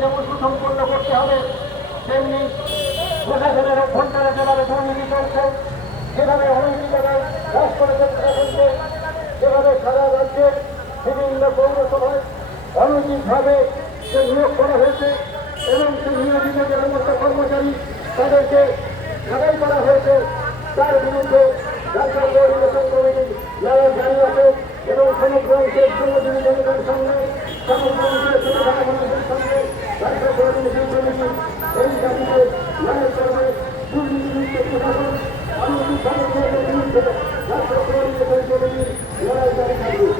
যেমন সুসম্পন্ন করতে হবে তেমনি প্রশাসনের অভ্যন্তরে যেভাবে দুর্নীতি চলছে, যেভাবে অনৈতিক জায়গায় হ্রাস করেছে প্রশাসনকে, যেভাবে সারা রাজ্যের বিভিন্ন পৌরসভায় অনৈতিকভাবে যে নিয়োগ করা হয়েছে এবং সেই নিয়োজিত যে সমস্ত কর্মচারী তাদেরকে ছাঁটাই করা হয়েছে, তার বিরুদ্ধে ঢাকা পৌর নির্বাচন কমিটি নারাজ জানিয়েছে এবং সমগ্র অংশের শ্রমজীবী জনতার সঙ্গে সমগ্র অংশের ছোটখাটো মানুষের সঙ্গে ঢাকা পৌর নির্বাচন কমিটি এই দাবিতে নারাজ করবে। দুর্নীতিমুক্ত প্রশাসন অনৈতিকভাবে নিয়োগের বিরুদ্ধে ঢাকা পৌর নির্বাচন কমিটি নারাজ জারি থাকবে।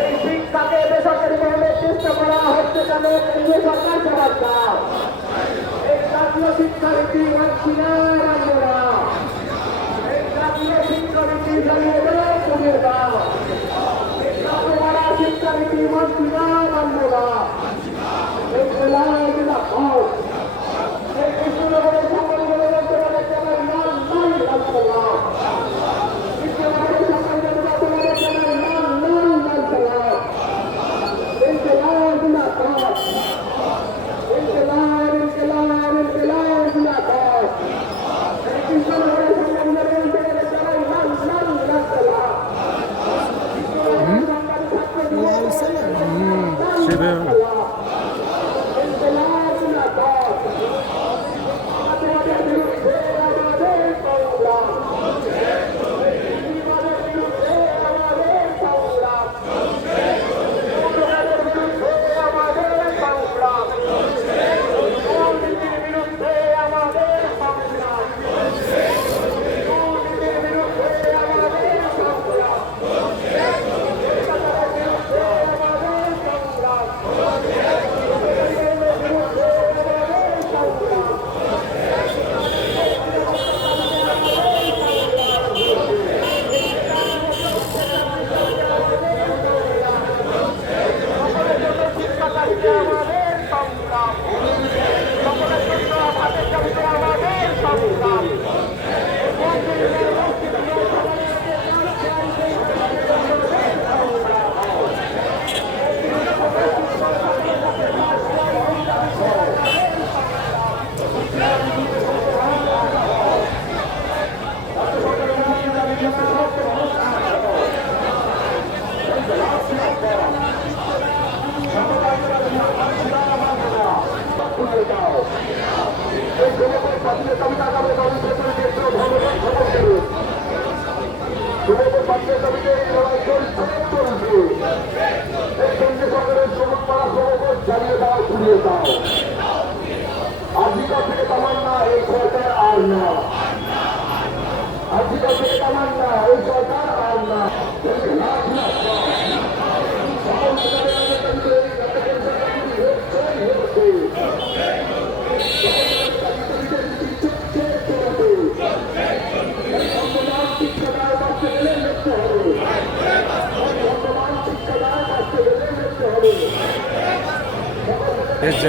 এই শিক্ষাকে বেসরকারি ভাবে চেষ্টা করা হচ্ছে কেন কেন্দ্রীয় সরকার জবাব দাও। এই জাতীয় শিক্ষানীতি মানছি না মানব না। এই জাতীয় শিক্ষানীতি জানিয়ে দাও কমিয়ে দাও। এই ছাত্ররা শিক্ষানীতি মানছি না মানব না। এই জেলা হও এই কৃষ্ণনগরের সংগঠনের মধ্যে সবাই নাম নাই মানব না। আর না, আদিবাসী তামান্না এই সরকার আর না। It's